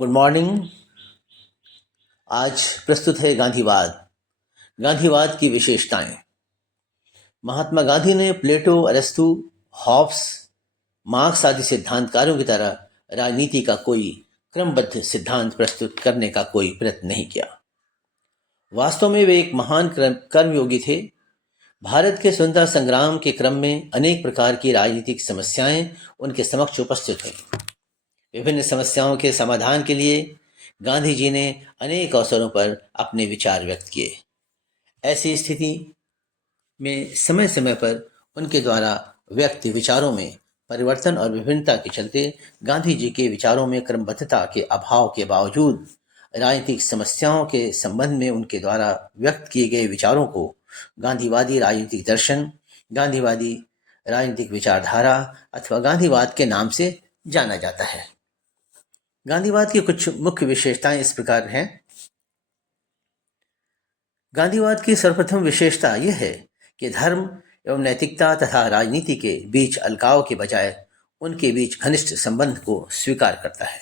Good morning. आज प्रस्तुत है गांधीवाद। गांधीवाद की विशेषताएं। महात्मा गांधी ने प्लेटो, अरस्तु, हॉब्स, मार्क्स आदि सिद्धांतकारों की तरह राजनीति का कोई क्रमबद्ध सिद्धांत प्रस्तुत करने का कोई प्रयत्न नहीं किया। वास्तव में वे एक महान कर्मयोगी थे। भारत के स्वतंत्रता संग्राम के क्रम में अनेक प्रकार की राजनीतिक समस्याएं उनके समक्ष उपस्थित हुई। विभिन्न समस्याओं के समाधान के लिए गांधी जी ने अनेक अवसरों पर अपने विचार व्यक्त किए। ऐसी स्थिति में समय समय पर उनके द्वारा व्यक्त विचारों में परिवर्तन और विभिन्नता के चलते गांधी जी के विचारों में क्रमबद्धता के अभाव के बावजूद राजनीतिक समस्याओं के संबंध में उनके द्वारा व्यक्त किए गए विचारों को गांधीवादी राजनीतिक दर्शन, गांधीवादी राजनीतिक विचारधारा अथवा गांधीवाद के नाम से जाना जाता है। गांधीवाद की कुछ मुख्य विशेषताएं इस प्रकार हैं। गांधीवाद की सर्वप्रथम विशेषता यह है कि धर्म एवं नैतिकता तथा राजनीति के बीच अलगाव के बजाय उनके बीच घनिष्ठ संबंध को स्वीकार करता है।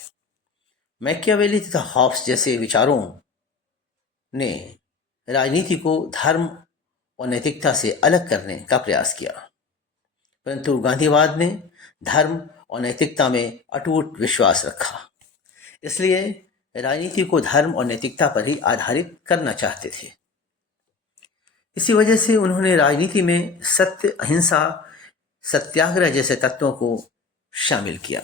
मैकियावेली तथा हॉब्स जैसे विचारों ने राजनीति को धर्म और नैतिकता से अलग करने का प्रयास किया, परंतु गांधीवाद ने धर्म और नैतिकता में अटूट विश्वास रखा। इसलिए राजनीति को धर्म और नैतिकता पर ही आधारित करना चाहते थे। इसी वजह से उन्होंने राजनीति में सत्य, अहिंसा, सत्याग्रह जैसे तत्वों को शामिल किया।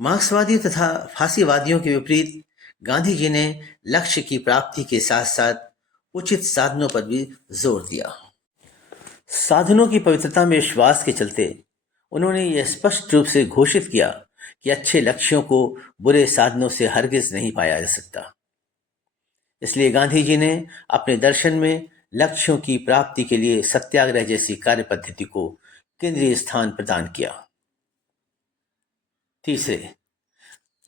मार्क्सवादी तथा फांसीवादियों के विपरीत गांधी जी ने लक्ष्य की प्राप्ति के साथ साथ उचित साधनों पर भी जोर दिया। साधनों की पवित्रता में विश्वास के चलते उन्होंने यह स्पष्ट रूप से घोषित किया कि अच्छे लक्ष्यों को बुरे साधनों से हरगिज नहीं पाया जा सकता। इसलिए गांधी जी ने अपने दर्शन में लक्ष्यों की प्राप्ति के लिए सत्याग्रह जैसी कार्य पद्धति को केंद्रीय स्थान प्रदान किया। तीसरे,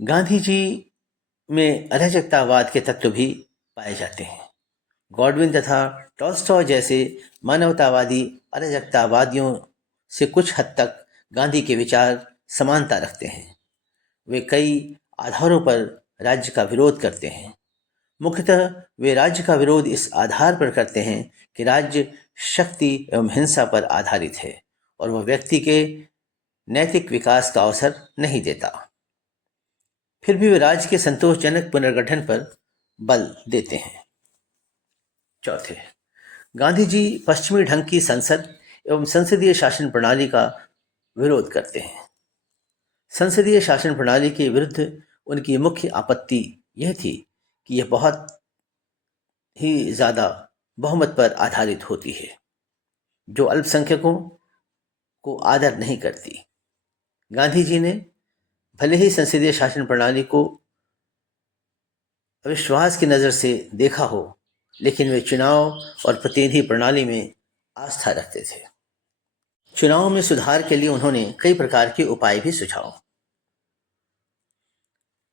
गांधी जी में अराजकतावाद के तत्व भी पाए जाते हैं। गॉडविन तथा टॉल्स्टॉय जैसे मानवतावादी अराजकतावादियों से कुछ हद तक गांधी के विचार समानता रखते हैं। वे कई आधारों पर राज्य का विरोध करते हैं। मुख्यतः वे राज्य का विरोध इस आधार पर करते हैं कि राज्य शक्ति एवं हिंसा पर आधारित है और वह व्यक्ति के नैतिक विकास का अवसर नहीं देता। फिर भी वे राज्य के संतोषजनक पुनर्गठन पर बल देते हैं। चौथे, गांधी जी पश्चिमी ढंग की संसद एवं संसदीय शासन प्रणाली का विरोध करते हैं। संसदीय शासन प्रणाली के विरुद्ध उनकी मुख्य आपत्ति यह थी कि यह बहुत ही ज़्यादा बहुमत पर आधारित होती है, जो अल्पसंख्यकों को आदर नहीं करती। गांधी जी ने भले ही संसदीय शासन प्रणाली को अविश्वास की नज़र से देखा हो, लेकिन वे चुनाव और प्रतिनिधि प्रणाली में आस्था रखते थे। चुनाव में सुधार के लिए उन्होंने कई प्रकार के उपाय भी सुझाव।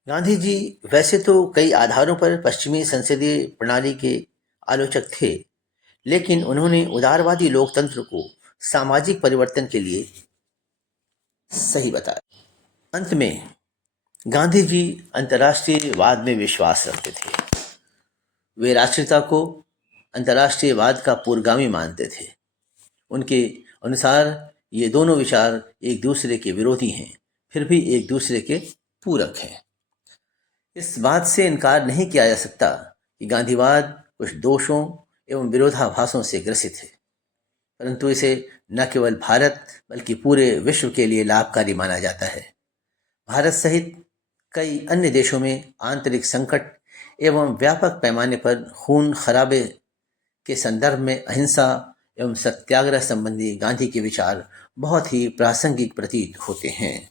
गांधी जी वैसे तो कई आधारों पर पश्चिमी संसदीय प्रणाली के आलोचक थे, लेकिन उन्होंने उदारवादी लोकतंत्र को सामाजिक परिवर्तन के लिए सही बताया। अंत में गांधी जी अंतर्राष्ट्रीयवाद में विश्वास रखते थे। वे राष्ट्रीयता को अंतर्राष्ट्रीयवाद का पूर्वगामी मानते थे। उनके अनुसार ये दोनों विचार एक दूसरे के विरोधी हैं, फिर भी एक दूसरे के पूरक हैं। इस बात से इनकार नहीं किया जा सकता कि गांधीवाद कुछ दोषों एवं विरोधाभासों से ग्रसित है, परंतु इसे न केवल भारत बल्कि पूरे विश्व के लिए लाभकारी माना जाता है। भारत सहित कई अन्य देशों में आंतरिक संकट एवं व्यापक पैमाने पर खून खराबे के संदर्भ में अहिंसा एवं सत्याग्रह संबंधी गांधी के विचार बहुत ही प्रासंगिक प्रतीत होते हैं।